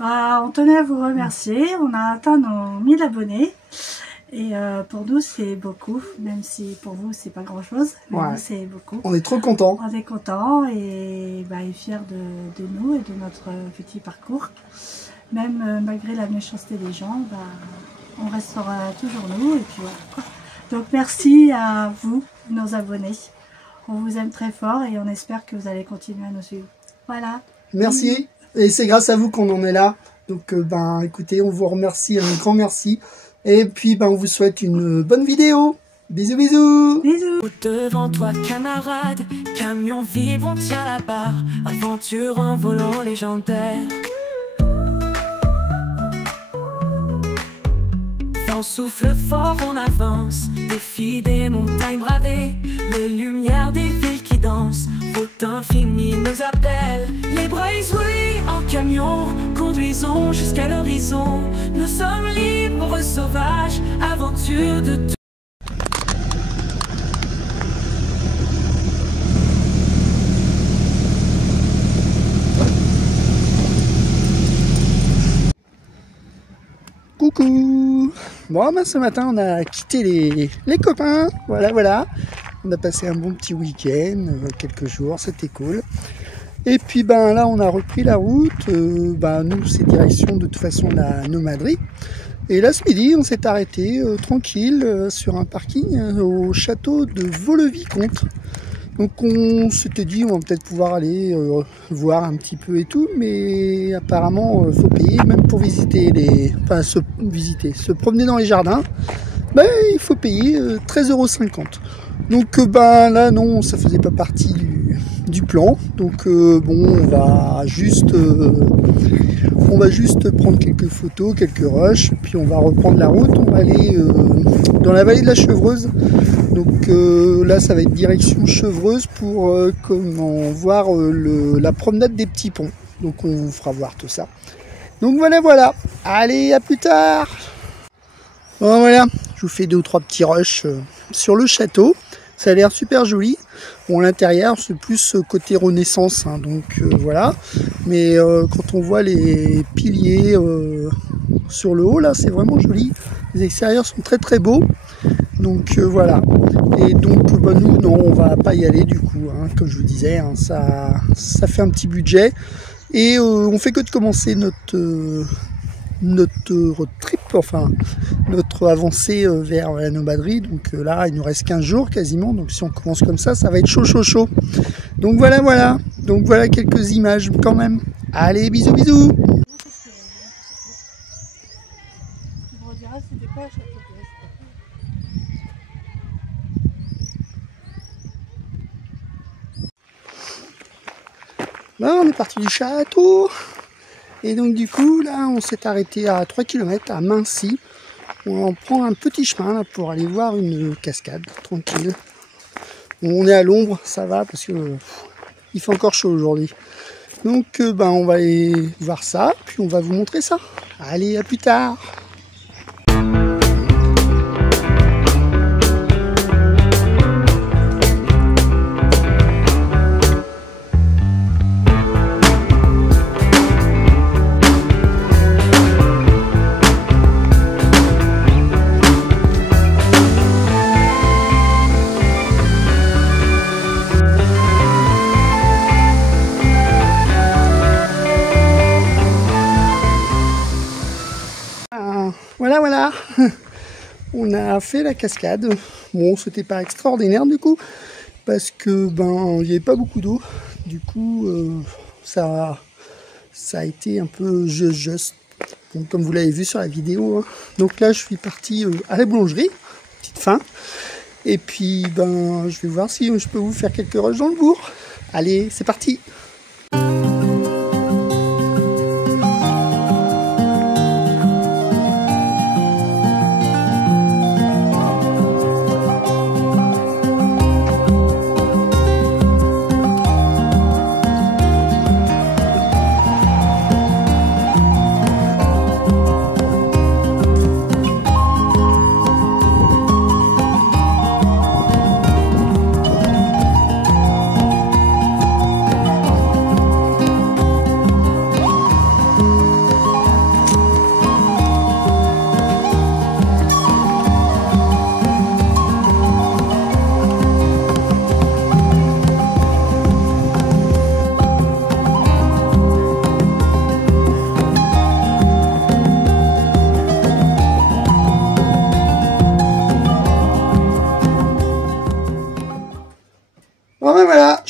On tenait à vous remercier. On a atteint nos 1000 abonnés. Et pour nous, c'est beaucoup, même si pour vous, c'est pas grand-chose. Mais nous, c'est beaucoup. On est trop contents. On est contents et fiers de nous et de notre petit parcours. Même malgré la méchanceté des gens, on restera toujours nous. Et puis voilà, quoi. Donc merci à vous, nos abonnés. On vous aime très fort et on espère que vous allez continuer à nous suivre. Voilà. Merci. Et c'est grâce à vous qu'on en est là. Donc écoutez, on vous remercie, un grand merci. Et puis on vous souhaite une bonne vidéo. Bisous, bisous. Bisous. Devant toi, camarade, camion vivre, on tient la barre. Aventure en volant légendaire. Vent souffle fort, on avance. Défi des montagnes bravées, les lumières des villes qui dansent. Route infinie nous appelle. Les bras isolés en camion, conduisons jusqu'à l'horizon. Nous sommes libres, sauvages, aventure de tout. Coucou. Bon, ce matin, on a quitté les copains. Voilà. On a passé un bon petit week-end, quelques jours, c'était cool. Et puis, là, on a repris la route. Nous, c'est direction, de toute façon, la nomaderie. Et là, ce midi, on s'est arrêté tranquille sur un parking au château de Vaux-le-Vicomte. Donc on s'était dit on va peut-être pouvoir aller voir un petit peu et tout, mais apparemment faut payer même pour visiter se promener dans les jardins, il faut payer 13,50 €. Donc là non, ça faisait pas partie du plan. Donc on va juste prendre quelques photos, quelques rushs, puis on va reprendre la route, on va aller dans la vallée de la Chevreuse. Donc là ça va être direction Chevreuse pour voir la promenade des petits ponts. Donc on vous fera voir tout ça. Donc voilà. Allez, à plus tard. Bon, voilà, je vous fais 2 ou 3 petits rushs sur le château. Ça a l'air super joli. Bon, l'intérieur c'est plus côté Renaissance, hein, donc voilà. Mais quand on voit les piliers sur le haut là, c'est vraiment joli. Les extérieurs sont très très beaux. Donc voilà. Et donc nous non, on va pas y aller du coup, hein, comme je vous disais, hein, ça fait un petit budget. Et on fait que de commencer notre road trip, enfin notre avancée vers la nomaderie. Donc là il nous reste 15 jours quasiment, donc si on commence comme ça va être chaud. Donc voilà, donc voilà quelques images quand même. Allez, bisous. Là, on est parti du château. Et donc du coup là on s'est arrêté à 3 km à Mincy. On prend un petit chemin là, pour aller voir une cascade tranquille. On est à l'ombre, ça va parce que il fait encore chaud aujourd'hui. Donc on va aller voir ça, puis on va vous montrer ça. Allez, à plus tard. Voilà, on a fait la cascade. Bon, c'était pas extraordinaire du coup, parce que il n'y avait pas beaucoup d'eau. Du coup, ça a été un peu juste, comme vous l'avez vu sur la vidéo. Hein. Donc là, je suis parti à la boulangerie, petite faim. Et puis, je vais voir si je peux vous faire quelques rushs dans le bourg. Allez, c'est parti.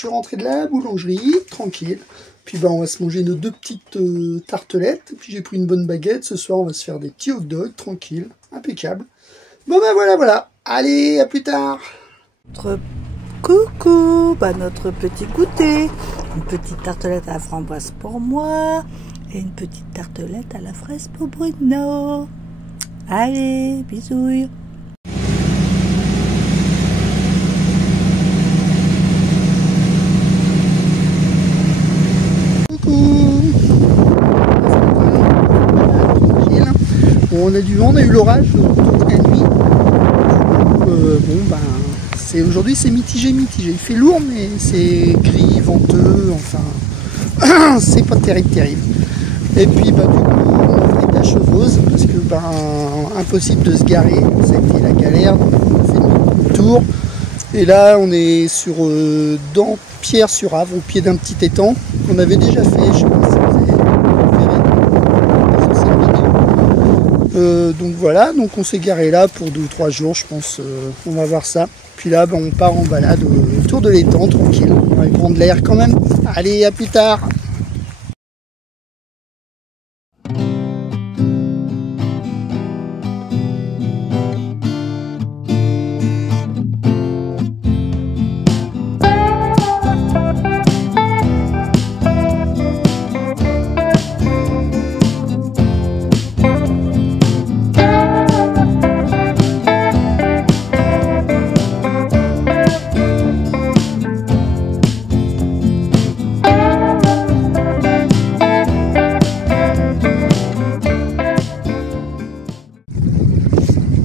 suis rentré de la boulangerie, tranquille. Puis bah, on va se manger nos 2 petites tartelettes. Puis j'ai pris une bonne baguette. Ce soir, on va se faire des petits hot dogs, tranquille, impeccable. Bon bah voilà. Allez, à plus tard. Coucou, notre petit goûter. Une petite tartelette à la framboise pour moi et une petite tartelette à la fraise pour Bruno. Allez, bisous. On a du vent, on a eu l'orage toute la nuit. Aujourd'hui c'est mitigé. Il fait lourd mais c'est gris, venteux, enfin c'est pas terrible. Et puis du coup on a fait la chevreuse parce que impossible de se garer, ça a été la galère, on a fait le tour. Et là on est sur dans Pierre-sur-Avre, au pied d'un petit étang qu'on avait déjà fait, je sais pas si vous avez donc voilà, donc on s'est garé là pour 2 ou 3 jours, je pense, on va voir ça. Puis là, on part en balade autour de l'étang, tranquille, on va prendre l'air quand même. Allez, à plus tard.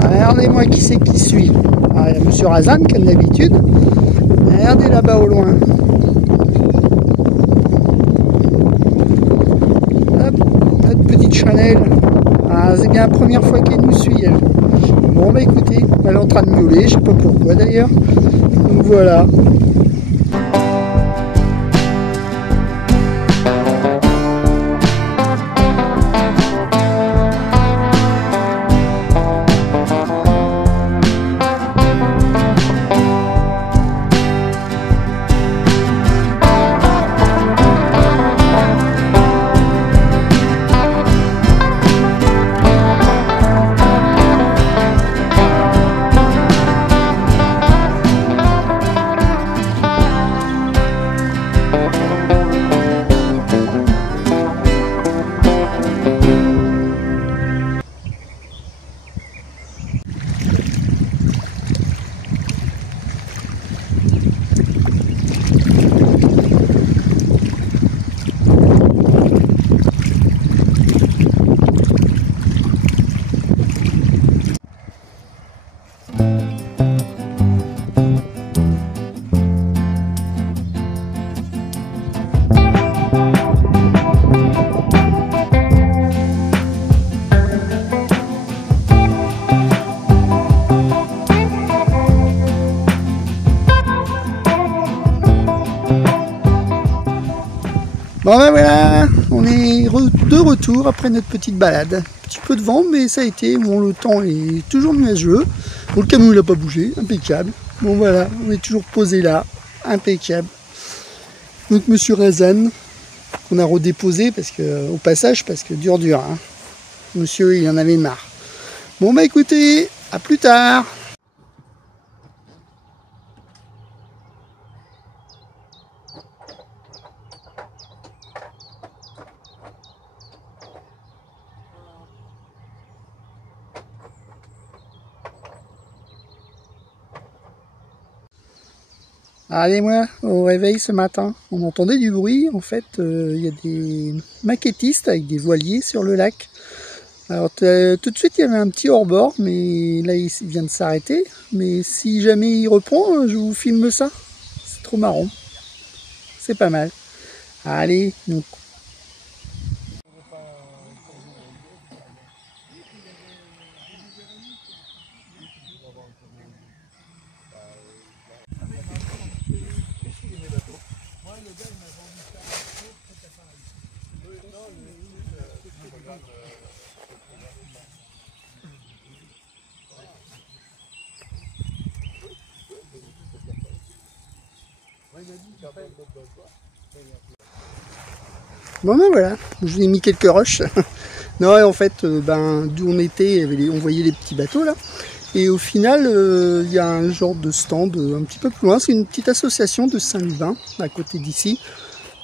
Regardez-moi qui c'est qui suit. Il y a Monsieur Razan comme d'habitude. Regardez là-bas au loin. Hop, notre petite Chanel. C'est bien la première fois qu'elle nous suit. Elle. Bon écoutez, elle est en train de miauler, je sais pas pourquoi d'ailleurs. Donc voilà. Bon ben voilà, on est de retour après notre petite balade. Un petit peu de vent, mais ça a été, bon le temps est toujours nuageux. Bon, le camion il n'a pas bougé, impeccable. Bon voilà, on est toujours posé là, impeccable. Donc Monsieur Razan, qu'on a redéposé parce que, au passage, parce que dur, hein. Monsieur il en avait marre. Bon bah écoutez, à plus tard. Allez, moi, au réveil ce matin, on entendait du bruit. En fait, il y a des maquettistes avec des voiliers sur le lac. Alors, tout de suite, il y avait un petit hors-bord, mais là, il vient de s'arrêter. Mais si jamais il reprend, je vous filme ça. C'est trop marrant. C'est pas mal. Allez, donc. Il m'a dit, Bon ben voilà, je vous ai mis quelques roches. Non, en fait, d'où on était, on voyait les petits bateaux là. Et au final, il y a un genre de stand un petit peu plus loin. C'est une petite association de Saint-Lubin, à côté d'ici.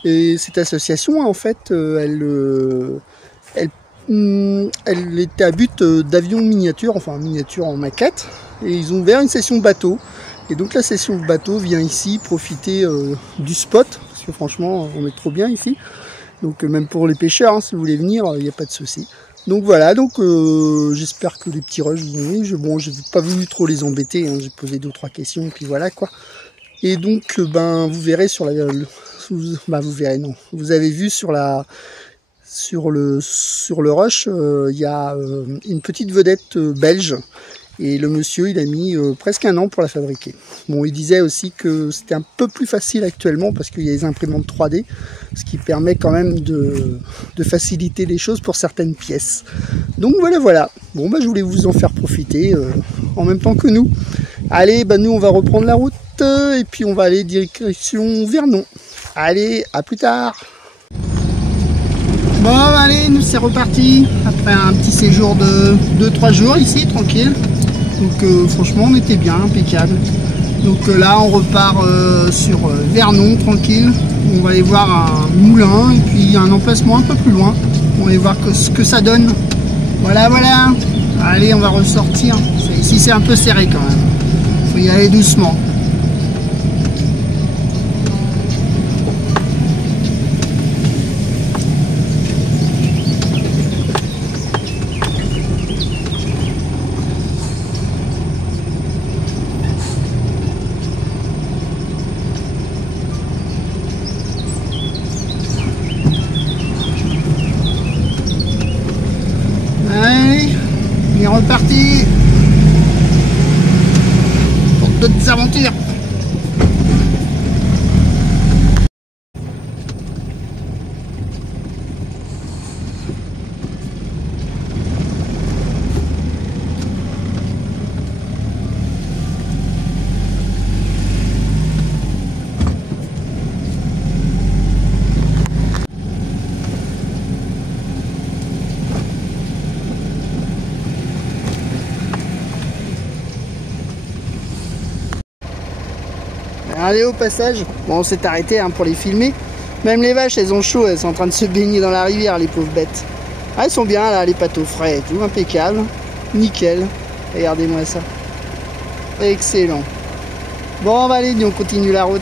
Et cette association, en fait, elle était à but d'avions miniatures, enfin miniatures en maquette. Et ils ont ouvert une session bateau. Et donc la session bateau vient ici profiter du spot. Parce que franchement, on est trop bien ici. Donc même pour les pêcheurs, hein, si vous voulez venir, il n'y a pas de souci. Donc voilà, donc j'espère que les petits rushs vont. Bon, je n'ai pas voulu trop les embêter, hein, j'ai posé 2 ou 3 questions, et puis voilà quoi. Et donc vous verrez sur la... vous verrez, non. Vous avez vu sur le rush, il y a une petite vedette belge. Et le monsieur, il a mis presque 1 an pour la fabriquer. Bon, il disait aussi que c'était un peu plus facile actuellement parce qu'il y a les imprimantes 3D, ce qui permet quand même de faciliter les choses pour certaines pièces. Donc voilà. Bon, je voulais vous en faire profiter en même temps que nous. Allez, nous on va reprendre la route et puis on va aller direction Vernon. Allez, à plus tard. Bon, allez, nous c'est reparti après un petit séjour de 2-3 jours ici, tranquille. Donc franchement on était bien, impeccable. Donc là on repart sur Vernon, tranquille. On va aller voir un moulin et puis un emplacement un peu plus loin. On va aller voir ce que ça donne. Voilà. Allez, on va ressortir. Ici c'est un peu serré quand même. Faut y aller doucement. Reparti pour d'autres aventures. Allez, au passage, bon, on s'est arrêté pour les filmer. Même les vaches, elles ont chaud, elles sont en train de se baigner dans la rivière, les pauvres bêtes. Ah, elles sont bien là, les pâtes au frais et tout, impeccable, nickel. Regardez-moi ça. Excellent. Bon, allez, on continue la route.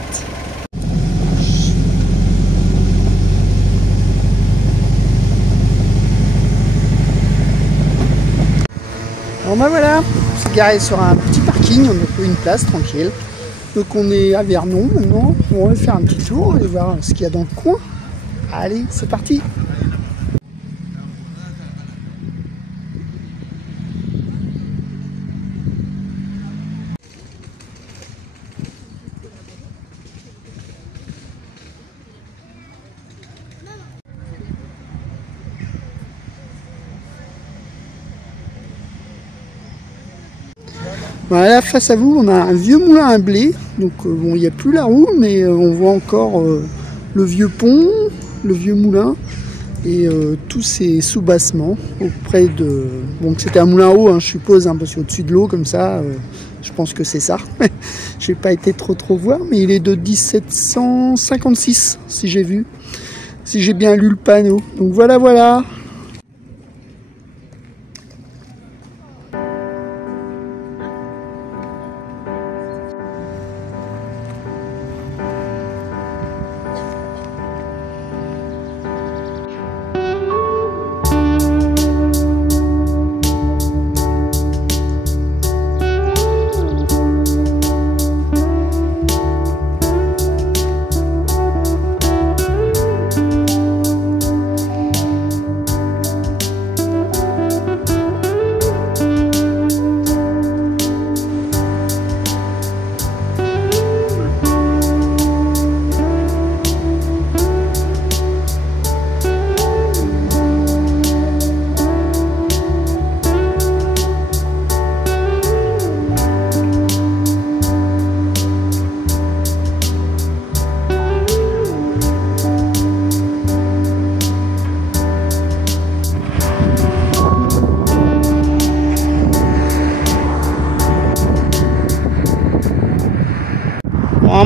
Bon, voilà, on s'est garé sur un petit parking, on a trouvé une place tranquille. Donc on est à Vernon maintenant, on va faire un petit tour, on va voir ce qu'il y a dans le coin. Allez, c'est parti! Voilà, face à vous, on a un vieux moulin à blé. Donc bon, il n'y a plus la roue, mais on voit encore le vieux pont, le vieux moulin et tous ces soubassements auprès de... Bon, c'était un moulin à eau, hein, je suppose, hein, parce qu'au-dessus de l'eau, comme ça, je pense que c'est ça. J'ai pas été trop voir, mais il est de 1756, si j'ai vu, si j'ai bien lu le panneau. Donc voilà.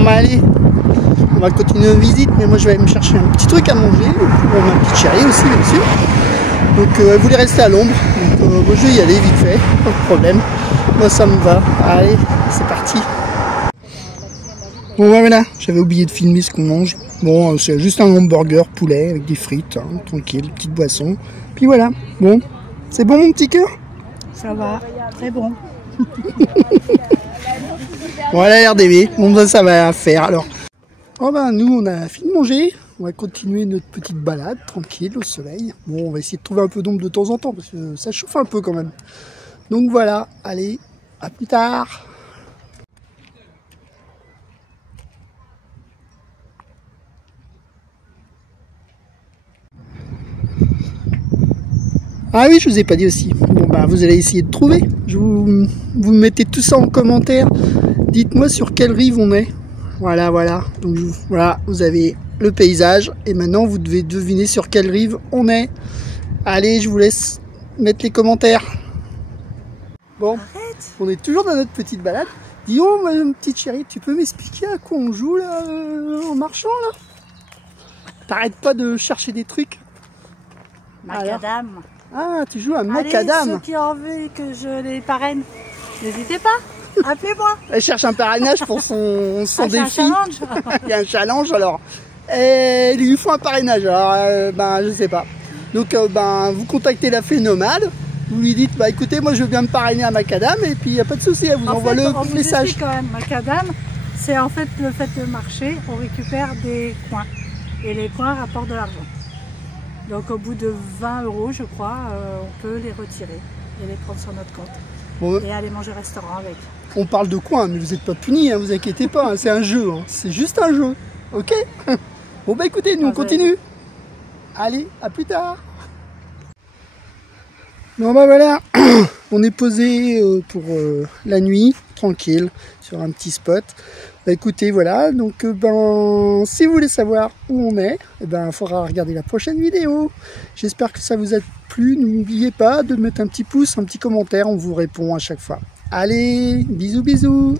bah allez, on va continuer nos visites, mais moi je vais aller me chercher un petit truc à manger, pour ma petite chérie aussi bien sûr. Donc elle voulait rester à l'ombre, donc moi je vais y aller vite fait, pas de problème. Moi ça me va, allez, c'est parti. Bon voilà, j'avais oublié de filmer ce qu'on mange. Bon, c'est juste un hamburger poulet avec des frites, hein, tranquille, petite boisson. Puis voilà, bon, c'est bon mon petit cœur? Ça va, très bon. Bon, elle a l'air d'aimer, bon ben ça va faire alors. Oh ben nous on a fini de manger, on va continuer notre petite balade tranquille au soleil. Bon on va essayer de trouver un peu d'ombre de temps en temps parce que ça chauffe un peu quand même. Donc voilà, allez, à plus tard. Ah oui, je vous ai pas dit aussi. Bon bah vous allez essayer de trouver. Vous mettez tout ça en commentaire. Dites-moi sur quelle rive on est. Voilà, voilà. Donc voilà, vous avez le paysage et maintenant vous devez deviner sur quelle rive on est. Allez, je vous laisse mettre les commentaires. Bon, arrête. On est toujours dans notre petite balade. Dis oh ma petite chérie, tu peux m'expliquer à quoi on joue là en marchant là? T'arrêtes pas de chercher des trucs. Macadam. Ah, tu joues à Macadam. Allez, ceux qui ont envie que je les parraine, n'hésitez pas, appelez-moi. Elle cherche un parrainage pour son défi. Un challenge. Il y a un challenge alors. Et il lui faut un parrainage. Alors, ben, je sais pas. Donc, ben, vous contactez la fée nomade. Vous lui dites, bah écoutez, moi je veux bien me parrainer à Macadam. Et puis, il n'y a pas de souci, elle vous envoie le message. Quand même, Macadam, c'est en fait le fait de marcher, on récupère des coins. Et les coins rapportent de l'argent. Donc au bout de 20 € je crois, on peut les retirer et les prendre sur notre compte. Bon, et aller manger au restaurant avec. On parle de coins, mais vous n'êtes pas punis, hein, vous inquiétez pas, hein, c'est un jeu, hein, c'est juste un jeu, ok? Bon bah écoutez, nous on continue. Allez, à plus tard. Bon bah voilà, on est posé pour la nuit, tranquille, sur un petit spot. Bah écoutez, voilà, donc ben, si vous voulez savoir où on est, eh ben, il faudra regarder la prochaine vidéo. J'espère que ça vous a plu, n'oubliez pas de mettre un petit pouce, un petit commentaire, on vous répond à chaque fois. Allez, bisous bisous.